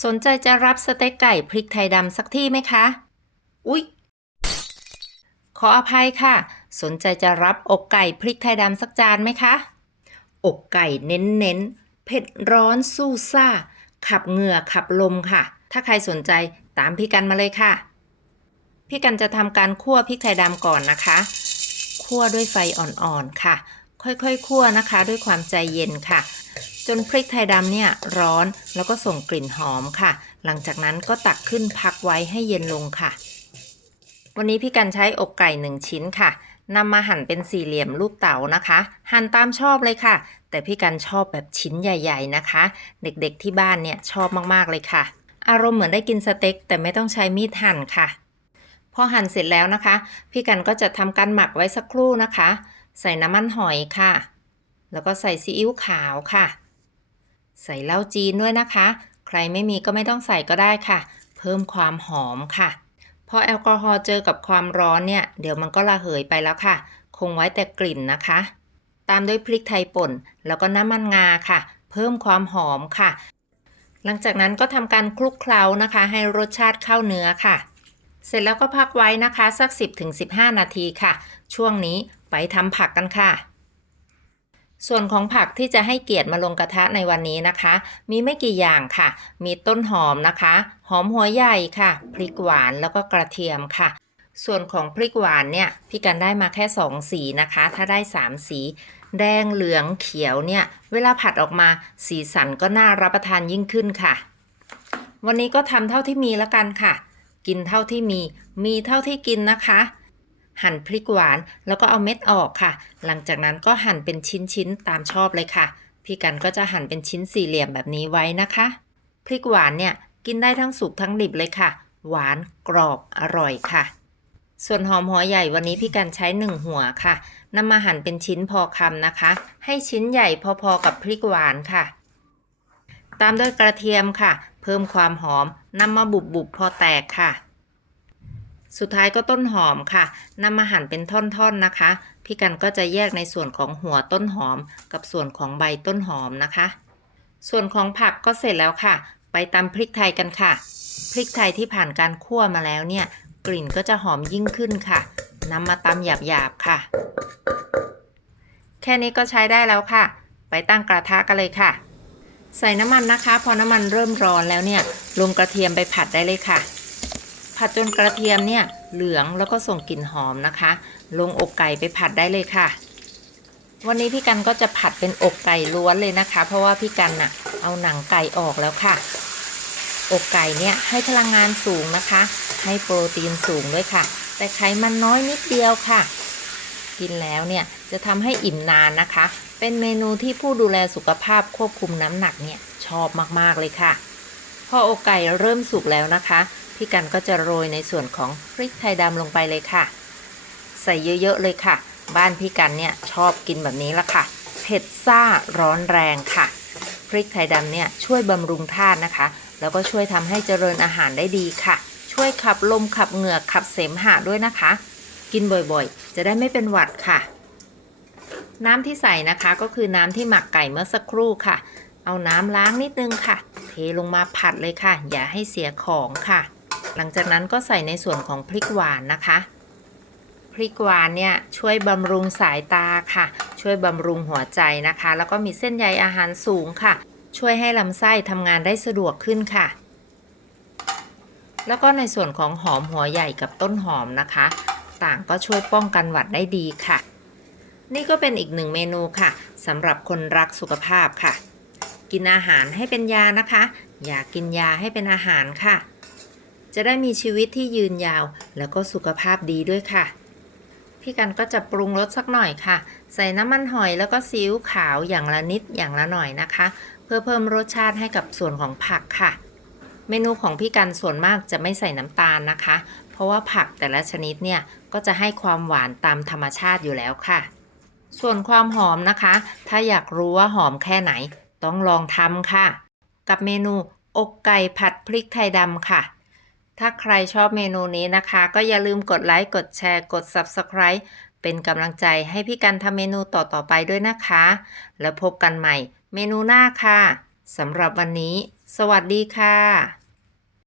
สนใจจะรับสเต็กไก่พริกไทยดำสักที่ไหมคะ อุ๊ย ขออภัยค่ะ สนใจจะรับอกไก่พริกไทยดำสักจานไหมคะ อกไก่เน้นๆเผ็ดร้อนสู้ซ่า ขับเหงื่อขับลมค่ะ ถ้าใครสนใจตามพี่กันมาเลยค่ะ พี่กันจะทำการคั่วพริกไทยดำก่อนนะคะ คั่วด้วยไฟอ่อนๆค่ะ ค่อยๆ คั่วนะคะ ด้วยความใจเย็นค่ะ จนพริกไทยดำเนี่ยร้อนแล้วก็ส่งกลิ่นหอมค่ะ หลังจากนั้นก็ตักขึ้นพักไว้ให้เย็นลงค่ะ วันนี้พี่กันใช้อกไก่หนึ่งชิ้นค่ะนำมาหั่นเป็นสี่เหลี่ยมลูกเต๋านะคะ หั่นตามชอบเลยค่ะ แต่พี่กันชอบแบบชิ้นใหญ่ ๆนะคะ เด็กๆที่บ้านเนี่ยชอบมากๆเลยค่ะ อารมณ์เหมือนได้กินสเต็กแต่ไม่ต้องใช้มีดหั่นค่ะ พอหั่นเสร็จแล้วนะคะ พี่กันก็จะทำการหมักไว้สักครู่นะคะ ใส่น้ำมันหอยค่ะ แล้วก็ใส่ซีอิ๊วขาวค่ะ ใส่เหล้าจีนด้วยนะคะ ใครไม่มีก็ไม่ต้องใส่ก็ได้ค่ะ เพิ่มความหอมค่ะ พอแอลกอฮอล์เจอกับความร้อนเนี่ย เดี๋ยวมันก็ระเหยไปแล้วค่ะ คงไว้แต่กลิ่นนะคะ ตามด้วยพริกไทยป่น แล้วก็น้ำมันงาค่ะ เพิ่มความหอมค่ะ หลังจากนั้นก็ทำการคลุกเคล้านะคะ ให้รสชาติเข้าเนื้อค่ะ เสร็จแล้วก็พักไว้นะคะ สัก 10-15 นาทีค่ะ ช่วงนี้ไปทำผักกันค่ะ ส่วนของผักที่จะให้เกียรติมาลงกระทะในวันนี้นะคะ มีไม่กี่อย่างค่ะ มีต้นหอมนะคะ หอมหัวใหญ่ค่ะ พริกหวานแล้วก็กระเทียมค่ะ ส่วนของพริกหวานเนี่ย พี่กันได้มาแค่ 2 สีนะคะ ถ้าได้ 3 สี แดงเหลืองเขียวเนี่ย เวลาผัดออกมาสีสันก็น่ารับประทานยิ่งขึ้นค่ะ วันนี้ก็ทำเท่าที่มีแล้วกันค่ะ กินเท่าที่มี มีเท่าที่กินนะคะ หั่นพริกหวาน แล้วก็เอาเม็ดออกค่ะ หลังจากนั้นก็หั่นเป็นชิ้นๆตามชอบเลยค่ะ พี่กันก็จะหั่นเป็นชิ้นสี่เหลี่ยมแบบนี้ไว้นะคะ พริกหวานเนี่ยกินได้ทั้งสุกทั้งดิบเลยค่ะ หวานกรอบอร่อยค่ะ ส่วนหอมหัวใหญ่วันนี้พี่กันใช้หนึ่งหัวค่ะนำมาหั่นเป็นชิ้นพอคำนะคะ ให้ชิ้นใหญ่พอๆกับพริกหวานค่ะ ตามด้วยกระเทียมค่ะ เพิ่มความหอมนำมาบุบๆพอแตกค่ะ สุดท้ายก็ต้นหอมค่ะนำมาหั่นเป็นท่อนๆนะคะ พี่กันก็จะแยกในส่วนของหัวต้นหอม กับส่วนของใบต้นหอมนะคะ ส่วนของผักก็เสร็จแล้วค่ะ ไปตำพริกไทยกันค่ะ พริกไทยที่ผ่านการคั่วมาแล้วเนี่ย กลิ่นก็จะหอมยิ่งขึ้นค่ะนำมาตำหยาบๆค่ะ แค่นี้ก็ใช้ได้แล้วค่ะ ไปตั้งกระทะกันเลยค่ะ ใส่น้ำมันนะคะ พอน้ำมันเริ่มร้อนแล้วเนี่ย ลงกระเทียมไปผัดได้เลยค่ะ ผัดจนกระเทียมเนี่ยเหลืองแล้วก็ส่งกลิ่นหอมนะคะ ลงอกไก่ไปผัดได้เลยค่ะ วันนี้พี่กันก็จะผัดเป็นอกไก่ล้วนเลยนะคะ เพราะว่าพี่กันน่ะเอาหนังไก่ออกแล้วค่ะ อกไก่เนี่ยให้พลังงานสูงนะคะ ให้โปรตีนสูงด้วยค่ะ แต่ไขมันน้อยนิดเดียวค่ะ กินแล้วเนี่ยจะทำให้อิ่มนานนะคะ เป็นเมนูที่ผู้ดูแลสุขภาพควบคุมน้ำหนักเนี่ยชอบมากๆเลยค่ะ พออกไก่เริ่มสุกแล้วนะคะ พี่กันก็จะโรยในส่วนของพริกไทยดำลงไปเลยค่ะ ใส่เยอะๆเลยค่ะ บ้านพี่กันเนี่ยชอบกินแบบนี้ละค่ะ เผ็ดซ่าร้อนแรงค่ะ พริกไทยดำเนี่ยช่วยบำรุงธาตุนะคะ แล้วก็ช่วยทำให้เจริญอาหารได้ดีค่ะ ช่วยขับลมขับเหงื่อขับเสมหะด้วยนะคะ กินบ่อยๆ จะได้ไม่เป็นหวัดค่ะ น้ำที่ใส่นะคะก็คือน้ำที่หมักไก่เมื่อสักครู่ค่ะเอาน้ำล้างนิดนึงค่ะ เทลงมาผัดเลยค่ะ อย่าให้เสียของค่ะ หลังจากนั้นก็ใส่ในส่วนของพริกหวานนะคะ พริกหวานเนี่ยช่วยบำรุงสายตาค่ะ ช่วยบำรุงหัวใจนะคะ แล้วก็มีเส้นใยอาหารสูงค่ะ ช่วยให้ลำไส้ทำงานได้สะดวกขึ้นค่ะ แล้วก็ในส่วนของหอมหัวใหญ่กับต้นหอมนะคะ ต่างก็ช่วยป้องกันหวัดได้ดีค่ะ นี่ก็เป็นอีกหนึ่งเมนูค่ะสำหรับคนรักสุขภาพค่ะ กินอาหารให้เป็นยานะคะ อย่ากินยาให้เป็นอาหารค่ะ จะได้มีชีวิตที่ยืนยาว แล้วก็สุขภาพดีด้วยค่ะ พี่กันก็จะปรุงรสสักหน่อยค่ะ ใส่น้ำมันหอยแล้วก็ซีอิ๊วขาวอย่างละนิดอย่างละหน่อยนะคะ เพื่อเพิ่มรสชาติให้กับส่วนของผักค่ะ เมนูของพี่กันส่วนมากจะไม่ใส่น้ำตาลนะคะ เพราะว่าผักแต่ละชนิดเนี่ยก็จะให้ความหวานตามธรรมชาติอยู่แล้วค่ะ ส่วนความหอมนะคะ ถ้าอยากรู้ว่าหอมแค่ไหน ต้องลองทำค่ะ กับเมนูอกไก่ผัดพริกไทยดำค่ะ ถ้าใครชอบเมนูนี้นะคะ ก็อย่าลืมกดไลค์ กดแชร์ กด Subscribe เป็นกำลังใจให้พี่กันทำเมนูต่อๆไปด้วยนะคะ แล้วพบกันใหม่เมนูหน้าค่ะสำหรับวันนี้ สวัสดีค่ะ